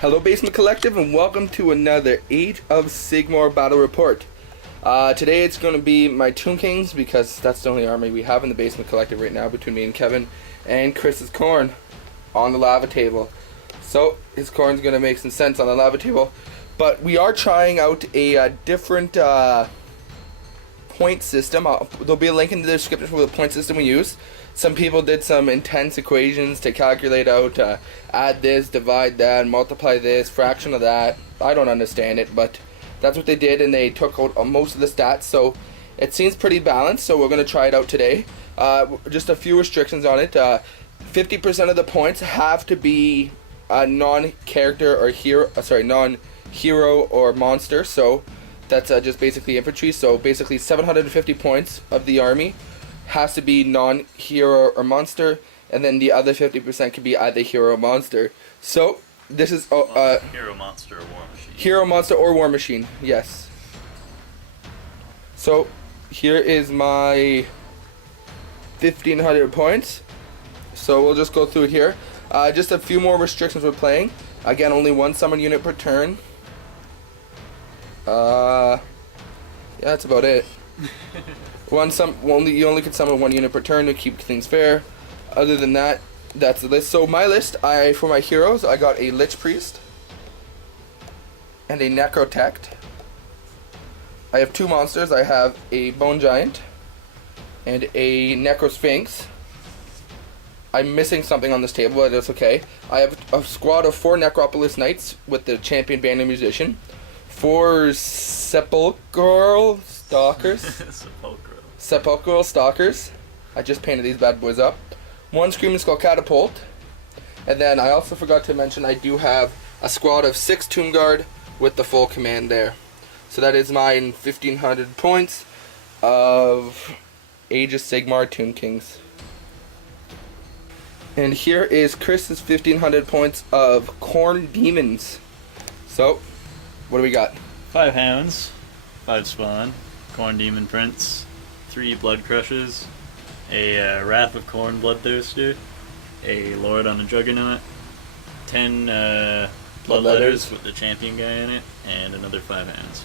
Hello Basement Collective and welcome to another Age of Sigmar Battle Report. Today it's going to be my Tomb Kings because that's the only army we have in the Basement Collective right now between me and Kevin and Chris's Khorne on the lava table. So his Khorne's going to make some sense on the lava table. But we are trying out a different point system. There'll be a link in the description for the point system we use. Some people did some intense equations to calculate out, add this, divide that, multiply this, fraction of that. I don't understand it, but that's what they did, and they took out most of the stats, so it seems pretty balanced, so we're going to try it out today. Just a few restrictions on it. 50% of the points have to be non-character or hero, non-hero or monster, so that's just basically infantry, so basically 750 points of the army has to be non-hero or monster, and then the other 50% could be either hero or monster. So this is hero, monster, or war machine. Hero, monster, or war machine. Yes. So here is my 1500 points. So we'll just go through it here. Just a few more restrictions we're playing. Again, only one summon unit per turn. Yeah, that's about it. You only can summon one unit per turn to keep things fair. Other than that, that's the list. So my list, for my heroes, I got a Lich Priest and a Necrotect. I have two monsters. I have a Bone Giant and a Necrosphinx. I'm missing something on this table, but it's okay. I have a squad of 4 Necropolis Knights with the Champion Band and Musician, 4 Sepulchral Stalkers. Sepulchral Stalkers. I just painted these bad boys up. 1 Screaming Skull Catapult. And then I also forgot to mention I do have a squad of 6 Tomb Guard with the full command there. So that is my 1500 points of Age of Sigmar Tomb Kings. And here is Chris's 1500 points of Khorne Daemons. So, what do we got? 5 Hounds, 5 Spawn, Khorne Demon Prince, 3 Blood Crushes, a Wrath of Khorne Bloodthirster, a Lord on a Juggernaut, 10 Bloodletters with the champion guy in it, and another 5 Hounds.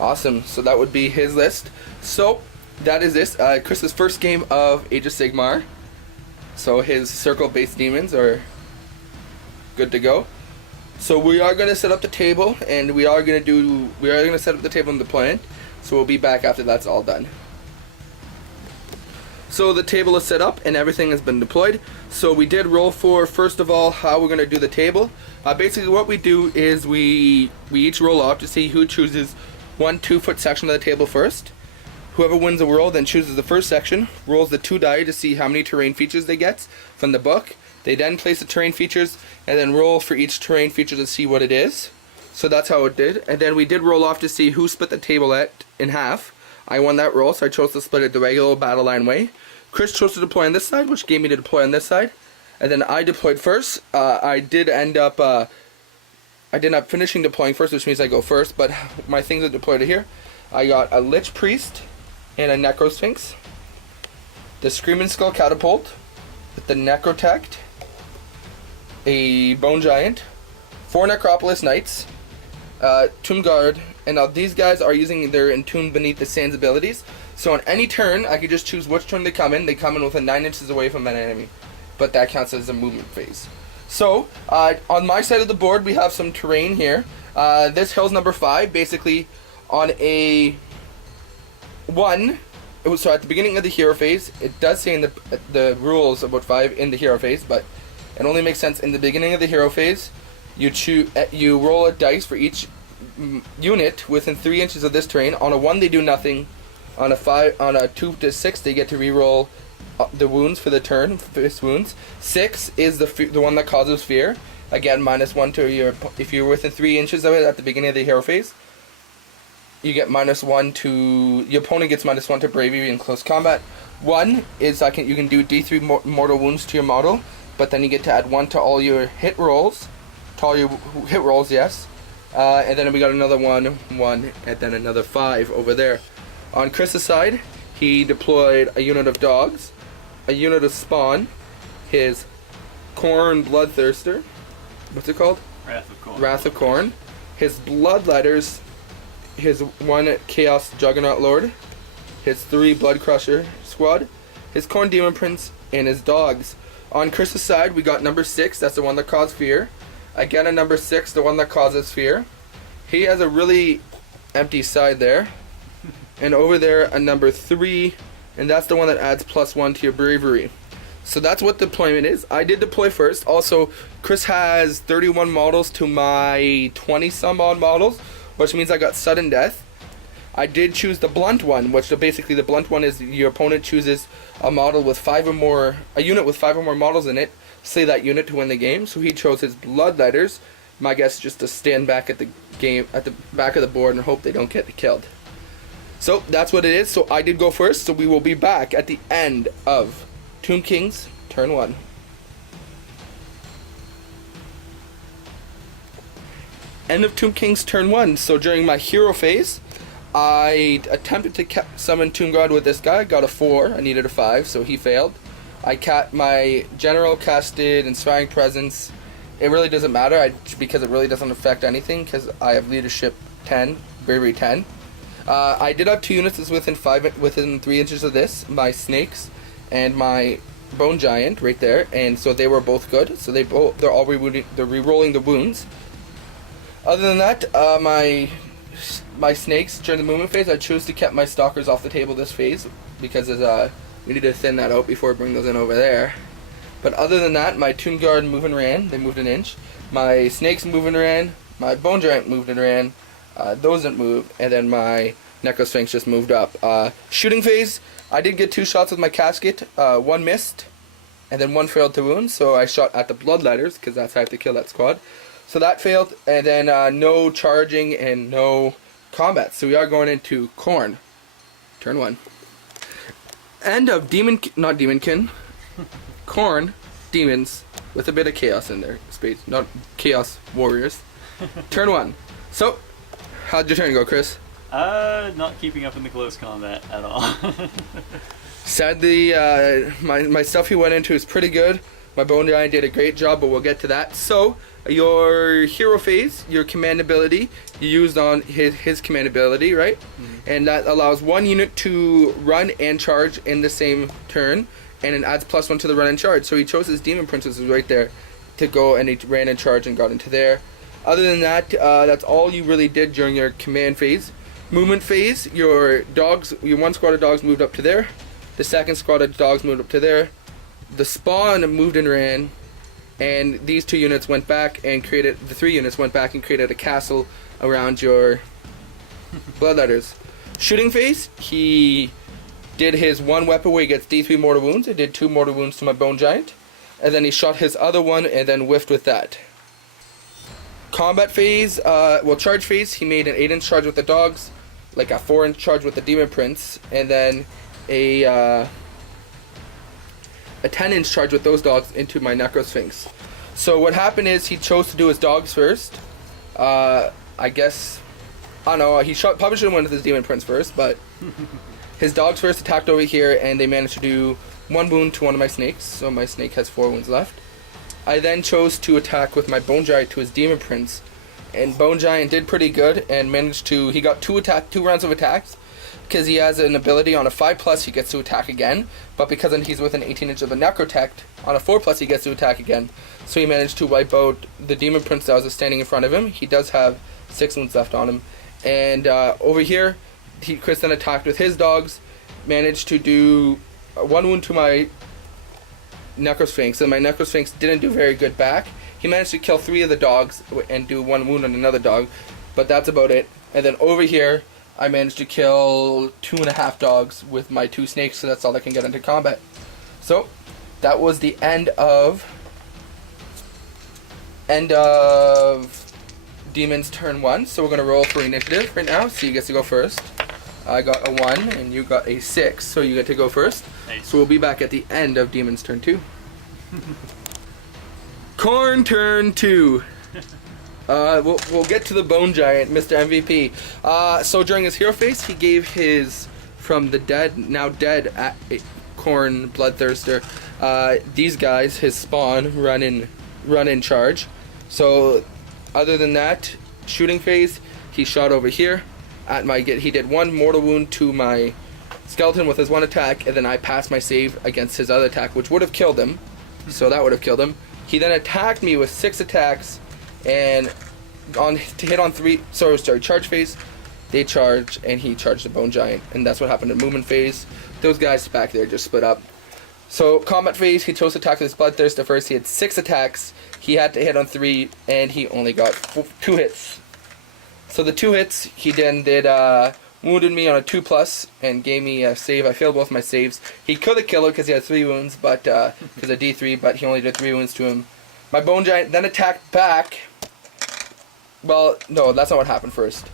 Awesome. So that would be his list. So that is this. Chris's first game of Age of Sigmar. So his circle-based demons are good to go. So we are going to set up the table, and we are going to set up the table in the plant. So we'll be back after that's all done. So the table is set up and everything has been deployed. So we did roll for, first of all, how we're going to do the table. Basically what we do is we each roll off to see who chooses 1 2-foot section of the table first. Whoever wins the roll then chooses the first section, rolls the 2 die to see how many terrain features they get from the book. They then place the terrain features and then roll for each terrain feature to see what it is. So that's how it did. And then we did roll off to see who split the table in half. I won that roll, so I chose to split it the regular battle line way. Chris chose to deploy on this side, which gave me to deploy on this side. And then I deployed first. I did end up finishing deploying first, which means I go first. But my things are deployed here. I got a Lich Priest and a Necrosphinx. The Screaming Skull Catapult with the Necrotect. A Bone Giant. 4 Necropolis Knights. Tomb Guard. And now these guys are using their Entombed Beneath the Sands abilities. So on any turn, I could just choose which turn they come in. They come in within 9 inches away from an enemy. But that counts as a movement phase. So, on my side of the board, we have some terrain here. This hill's number 5. Basically, on a 1, so at the beginning of the hero phase, it does say in the rules about 5 in the hero phase, but it only makes sense in the beginning of the hero phase. You roll a dice for each unit within 3 inches of this terrain. On a 1, they do nothing. On a 2 to 6, they get to reroll the wounds for the turn, fist wounds. 6 is the one that causes fear. Again, -1 to your. If you're within 3 inches of it at the beginning of the hero phase, you get -1 to your opponent gets -1 to bravery in close combat. 1 is you can do D3 mortal wounds to your model, but then you get to add 1 to all your hit rolls. Yes. And then we got another 1, and then another 5 over there. On Chris's side, he deployed a unit of dogs, a unit of spawn, his Khorne Bloodthirster, what's it called? Wrath of Khorne. His Bloodletters, his 1 Chaos Juggernaut Lord, his 3 Blood Crusher squad, his Khorne Demon Prince, and his dogs. On Chris's side, we got number 6, that's the one that caused fear. Again, a number 6, the one that causes fear. He has a really empty side there. And over there, a number 3, and that's the one that adds +1 to your bravery. So that's what deployment is. I did deploy first. Also, Chris has 31 models to my 20 some odd models, which means I got sudden death. I did choose the blunt one, which basically the blunt one is your opponent chooses a model with a unit with 5 or more models in it, slay that unit to win the game. So he chose his Bloodletters. My guess is just to stand back at the game, at the back of the board, and hope they don't get killed. So that's what it is. So I did go first. So we will be back at the end of Tomb Kings turn 1. End of Tomb Kings turn 1. So during my hero phase, I attempted to summon Tomb God with this guy. Got a 4. I needed a 5, so he failed. My general casted Inspiring Presence. It really doesn't matter because it really doesn't affect anything because I have leadership 10, bravery 10. I did have 2 units that's within 3 inches of this. My snakes and my bone giant right there, and so they were both good. So they're all re-rolling the wounds. Other than that, my snakes during the movement phase, I chose to keep my stalkers off the table this phase because we need to thin that out before I bring those in over there. But other than that, my Tomb Guard moved and ran. They moved an inch. My snakes moved and ran. My bone giant moved and ran. Those didn't move, and then my Necrosphinx just moved up. Shooting phase, I did get 2 shots with my casket. 1 missed, and then 1 failed to wound, so I shot at the Bloodletters, because that's how I have to kill that squad. So that failed, and then no charging and no combat. So we are going into Khorne, turn 1. End of Khorne, Demons, with a bit of Chaos in there. Space, not Chaos Warriors. Turn 1. So, how'd your turn go, Chris? Not keeping up in the close combat at all. Sadly, my stuff he went into is pretty good. My Bone Giant did a great job, but we'll get to that. So, your hero phase, your command ability, you used on his command ability, right? Mm-hmm. And that allows 1 unit to run and charge in the same turn, and it adds +1 to the run and charge. So he chose his Demon Princesses right there to go, and he ran and charged and got into there. Other than that, that's all you really did during your command phase. Movement phase, your 1 squad of dogs moved up to there. The 2nd squad of dogs moved up to there. The spawn moved and ran, and these 2 units went back and created, the 3 units went back and created a castle around your Bloodletters. Shooting phase, he did his 1 weapon where he gets D3 mortal wounds. It did 2 mortal wounds to my Bone Giant, and then he shot his other one and then whiffed with that. Combat phase, charge phase, he made an 8-inch charge with the dogs, like a 4-inch charge with the Demon Prince, and then a 10-inch charge with those dogs into my Necrosphinx. So what happened is he chose to do his dogs first. I don't know, he probably should have went with his Demon Prince first, but his dogs first attacked over here, and they managed to do 1 wound to one of my snakes, so my snake has 4 wounds left. I then chose to attack with my Bone Giant to his Demon Prince, and Bone Giant did pretty good and managed to, he got 2 rounds of attacks, because he has an ability on a 5+ he gets to attack again, but because he's within 18 inches of a Necrotect, on a 4+ he gets to attack again. So he managed to wipe out the Demon Prince that was standing in front of him. He does have 6 wounds left on him. And over here, Chris then attacked with his dogs, managed to do 1 wound to my Necrosphinx, and my Necrosphinx didn't do very good back. He managed to kill 3 of the dogs and do 1 wound on another dog, but that's about it. And then over here, I managed to kill 2.5 dogs with my 2 snakes, so that's all I can get into combat. So, that was the end of Demons turn 1. So we're going to roll for initiative right now, so you get to go first. I got a 1, and you got a 6, so you get to go first. Nice. So we'll be back at the end of Demons turn 2. Khorne turn 2. We'll get to the Bone Giant, Mr. MVP. So during his hero phase, he gave his from the dead, now dead Khorne Bloodthirster. These guys, his spawn, run in charge. So Other than that, shooting phase, he shot over here at my he did 1 mortal wound to my skeleton with his 1 attack, and then I passed my save against his other attack, which would have killed him. So that would have killed him. He then attacked me with 6 attacks, and to hit on 3. So sorry, charge phase. They charged, and he charged the Bone Giant, and that's what happened in movement phase. Those guys back there just split up. So combat phase, he chose to attack with his Bloodthirster first. He had 6 attacks. He had to hit on 3, and he only got 2 hits. So the 2 hits, he then did wounded me on a 2+ and gave me a save. I failed both my saves. He could have killed him because he had 3 wounds, but because of D3, but he only did 3 wounds to him. My Bone Giant then attacked back. Well, no, that's not what happened first.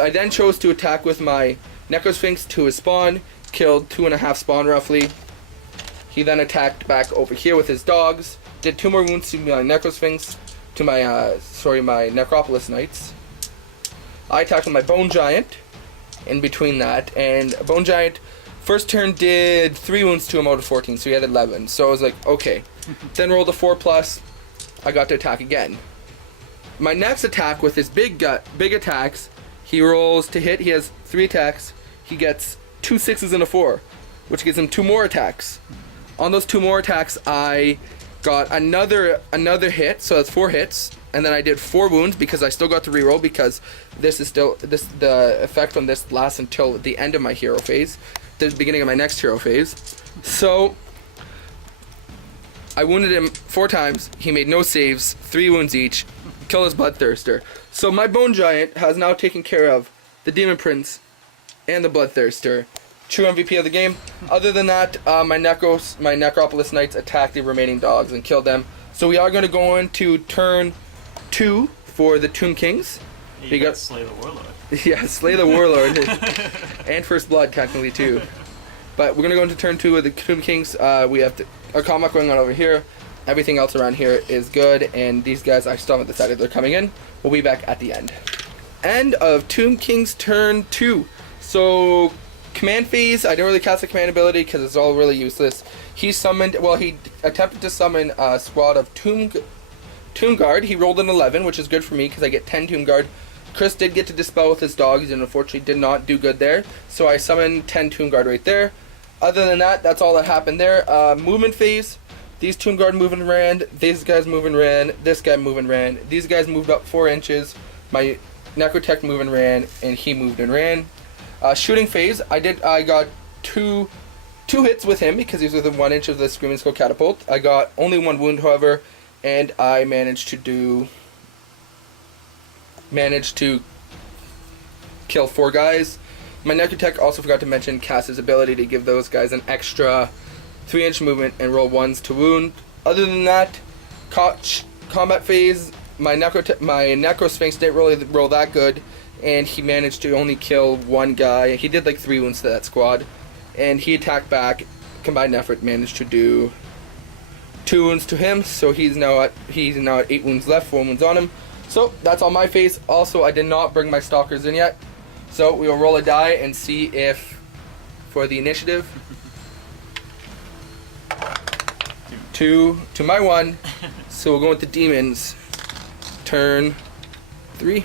I then chose to attack with my Necrosphinx to his spawn, killed 2.5 spawn roughly. He then attacked back over here with his dogs, did 2 more wounds to my Necrosphinx, to my my Necropolis Knights. I attacked with my Bone Giant in between that, and Bone Giant first turn did 3 wounds to him out of 14, so he had 11. So I was like, okay. Then rolled a 4+. I got to attack again. My next attack with his big attacks, he rolls to hit. He has 3 attacks. He gets 2 6s and a 4, which gives him 2 more attacks. On those 2 more attacks, I got another hit, so that's 4 hits, and then I did 4 wounds because I still got to reroll because the effect on this lasts until the end of my hero phase, the beginning of my next hero phase. So I wounded him 4 times. He made no saves, 3 wounds each. Kill his Bloodthirster. So my Bone Giant has now taken care of the Demon Prince and the Bloodthirster. True MVP of the game. Other than that, my Necropolis Knights attacked the remaining dogs and killed them. So we are going to go into turn 2 for the Tomb Kings. You got Slay the Warlord. Yeah, Slay the Warlord. And First Blood, technically, too. But we're going to go into turn 2 of the Tomb Kings. We have a combat going on over here. Everything else around here is good, and these guys I still haven't decided they're coming in. We'll be back at the end. End of Tomb Kings turn 2. So command phase, I didn't really cast the command ability because it's all really useless. He attempted to summon a squad of Tomb Guard. He rolled an 11, which is good for me because I get 10 Tomb Guard. Chris did get to dispel with his dogs and unfortunately did not do good there. So I summoned 10 Tomb Guard right there. Other than that, that's all that happened there. Movement phase. These Tomb Guard move and ran, these guys move and ran, this guy move and ran, these guys moved up 4 inches, my Necrotech moved and ran, and he moved and ran. Shooting phase, I got two hits with him because he was within 1 inch of the Screaming Skull Catapult. I got only 1 wound, however, and I managed to kill 4 guys. My Necrotech, also forgot to mention, cast his ability to give those guys an extra 3-inch movement and roll 1s to wound. Other than that, combat phase, my Necrosphinx didn't really roll that good, and he managed to only kill 1 guy. He did like 3 wounds to that squad, and he attacked back. Combined effort managed to do 2 wounds to him, so he's now at 8 wounds left, 4 wounds on him. So that's all my phase. Also, I did not bring my Stalkers in yet, so we will roll a die and see if for the initiative. 2 to my 1, so we'll go with the Demons. Turn 3.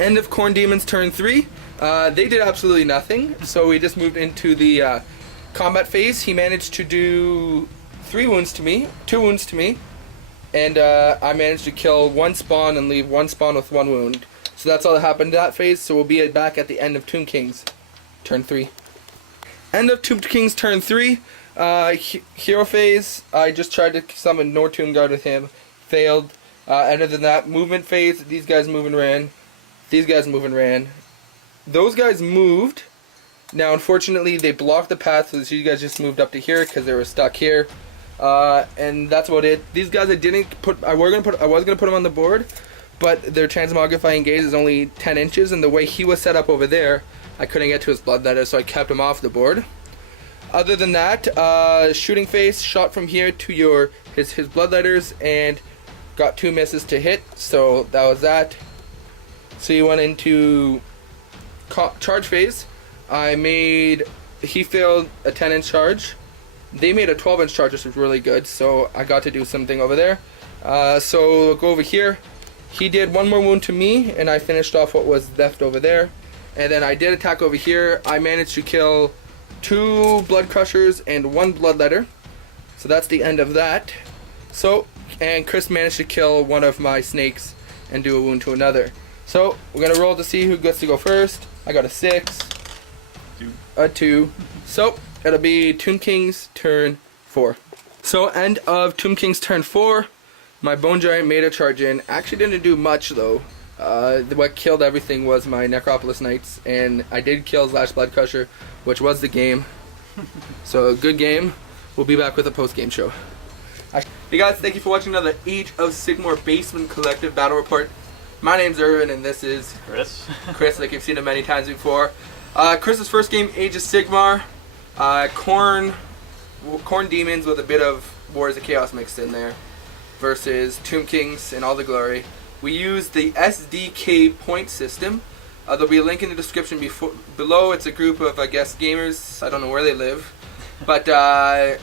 End of Khorne Demons turn 3. They did absolutely nothing, so we just moved into the combat phase. He managed to do 2 wounds to me, and I managed to kill 1 spawn and leave 1 spawn with 1 wound. So that's all that happened in that phase, so we'll be back at the end of Tomb Kings turn 3. End of Tomb Kings turn 3. Hero phase, I just tried to summon no Tomb Guard with him, failed. Other than that, movement phase, these guys move and ran, these guys move and ran. Those guys moved. Now unfortunately they blocked the path, so these guys just moved up to here because they were stuck here. And that's about it. These guys I was gonna put them on the board, but their transmogrifying gaze is only 10 inches, and the way he was set up over there, I couldn't get to his bloodletter, so I kept him off the board. Other than that, shooting phase, shot from here to his bloodletters and got 2 misses to hit, so that was that. So you went into charge phase. He failed a 10-inch charge. They made a 12-inch charge, which was really good, so I got to do something over there. So we'll go over here. he did 1 more wound to me, and I finished off what was left over there. And then I did attack over here. I managed to kill 2 blood crushers and 1 bloodletter. So that's the end of that. So, and Chris managed to kill one of my snakes and do a wound to another. So we're gonna roll to see who gets to go first. I got a 6, 2. a 2. So it'll be Tomb King's turn 4. So end of Tomb King's turn 4. My Bone Giant made a charge in. Actually didn't do much though. What killed everything was my Necropolis Knights, and I did kill Slash Blood Crusher, which was the game. So good game. We'll be back with a post-game show. Hey guys, thank you for watching another Age of Sigmar Basement Collective Battle Report. My name's Irvin, and this is Chris, like you've seen him many times before. Chris's first game, Age of Sigmar. Khorne Demons with a bit of Wars of Chaos mixed in there versus Tomb Kings in all the glory. We use the SDK point system. There'll be a link in the description below. It's a group of, I guess, gamers. I don't know where they live. But they're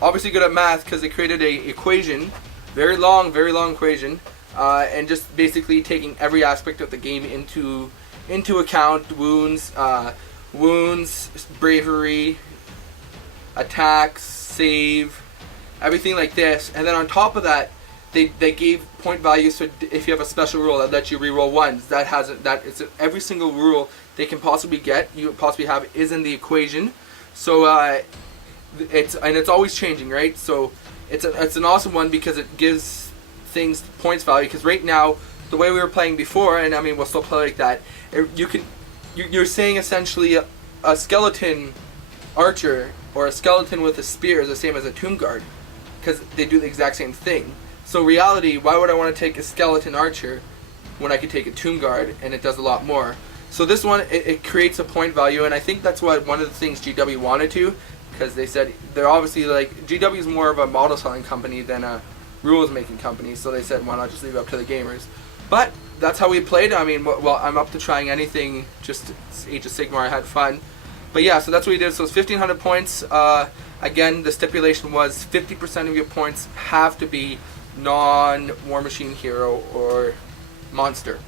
obviously good at math because they created a equation. Very long equation. And just basically taking every aspect of the game into account. Wounds, bravery, attacks, save, everything like this. And then on top of that, they gave point values. So if you have a special rule that lets you reroll ones, it's every single rule they can possibly have is in the equation. So it's always changing, right? So it's an awesome one because it gives things points value. Because right now, the way we were playing before, and I mean we'll still play like that. You're saying essentially a skeleton archer or a skeleton with a spear is the same as a tomb guard because they do the exact same thing. So reality, why would I want to take a skeleton archer when I could take a tomb guard and it does a lot more? So this one, it creates a point value, and I think that's what one of the things GW wanted to, because they said they're obviously like GW is more of a model selling company than a rules making company. So they said why not just leave it up to the gamers? But that's how we played. I mean, well, I'm up to trying anything. Just Age of Sigmar, I had fun. But yeah, so that's what we did. So it's 1,500 points. Again, the stipulation was 50% of your points have to be non-War Machine hero or monster.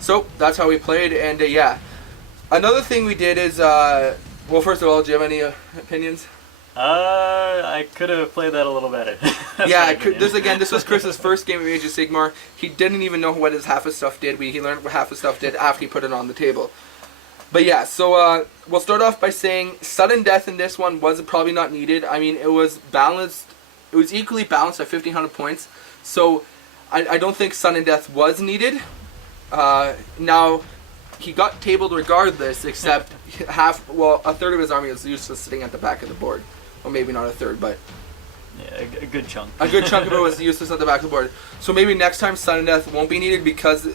So that's how we played, and yeah. Another thing we did is, well, first of all, do you have any opinions? I could have played that a little better. Yeah, this was Chris's first game of Age of Sigmar. He didn't even know what his half his stuff did. He learned what half his stuff did after he put it on the table. But yeah, so we'll start off by saying sudden death in this one was probably not needed. I mean, it was balanced. It was equally balanced at 1,500 points. So I don't think sudden death was needed. Now, he got tabled regardless, except a third of his army was useless sitting at the back of the board. Or maybe not a third, but yeah, a good chunk. A good chunk of it was useless at the back of the board. So maybe next time sudden death won't be needed because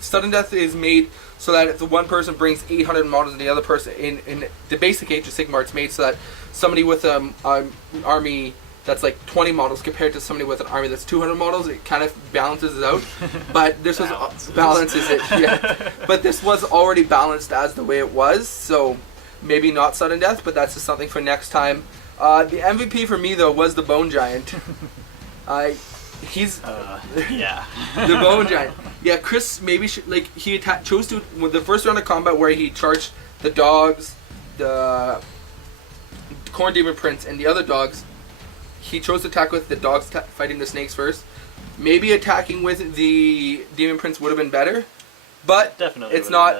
sudden death is made so that if the one person brings 800 models and the other person in the basic Age of Sigmar, it's made so that somebody with an army that's like 20 models compared to somebody with an army that's 200 models, it kind of balances it out. But this balances it, yeah. But this was already balanced as the way it was, so maybe not sudden death, but that's just something for next time. The MVP for me though was the Bone Giant. He's yeah. The Bone Giant. Yeah, Chris maybe he chose to with the first round of combat where he charged the dogs, the Khorne Demon Prince, and the other dogs. He chose to attack with the dogs fighting the snakes first. Maybe attacking with the Demon Prince would have been better, but definitely it's not.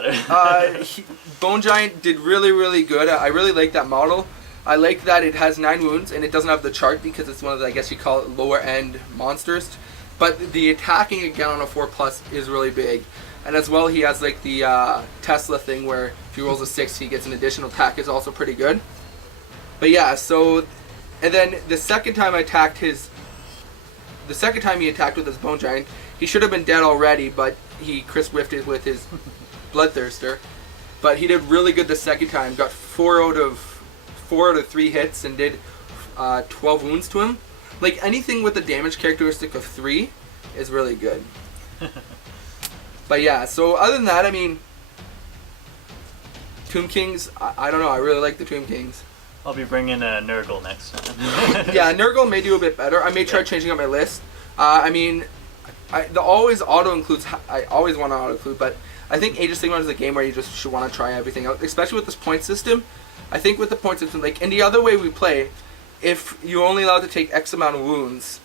Bone Giant did really good. I really like that model. I like that it has 9 wounds and it doesn't have the chart because it's one of the, I guess you call it, lower end monsters. But the attacking again on a 4+ is really big. And as well, he has like the Tesla thing where if he rolls a 6, he gets an additional attack, is also pretty good. But yeah, so, and then the second time he attacked with his Bone Giant, he should have been dead already, but Chris whiffed it with his Bloodthirster. But he did really good the second time, got 4 out of 3 hits and did 12 wounds to him. Like anything with the damage characteristic of 3 is really good. But yeah, so other than that, I mean, Tomb Kings, I don't know, I really like the Tomb Kings. I'll be bringing Nurgle next time. Yeah, Nurgle may do a bit better. I may try changing up my list. I mean, the always auto includes. I always want to auto include, but I think Age of Sigmar is a game where you just should want to try everything out, especially with this point system. I think with the point system, like in the other way we play, if you're only allowed to take X amount of wounds,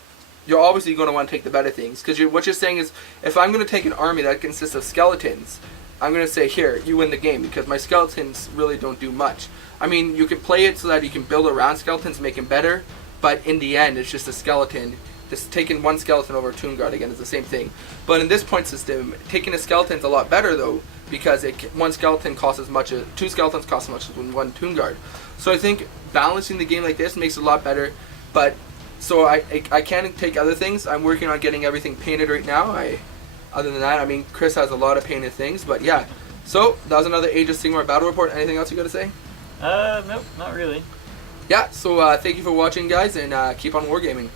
you're obviously going to want to take the better things. Because what you're saying is, if I'm going to take an army that consists of skeletons, I'm going to say, here, you win the game, because my skeletons really don't do much. I mean, you can play it so that you can build around skeletons, make them better, but in the end, it's just a skeleton. Just taking one skeleton over a Tomb Guard again is the same thing. But in this point system, taking a skeleton's a lot better, though, because one skeleton costs as much as, two skeletons cost as much as one Tomb Guard. So I think balancing the game like this makes it a lot better, but so I can take other things. I'm working on getting everything painted right now. Other than that, I mean, Chris has a lot of painted things, but yeah. So, that was another Age of Sigmar battle report. Anything else you got to say? Nope, not really. Yeah, so thank you for watching, guys, and keep on wargaming.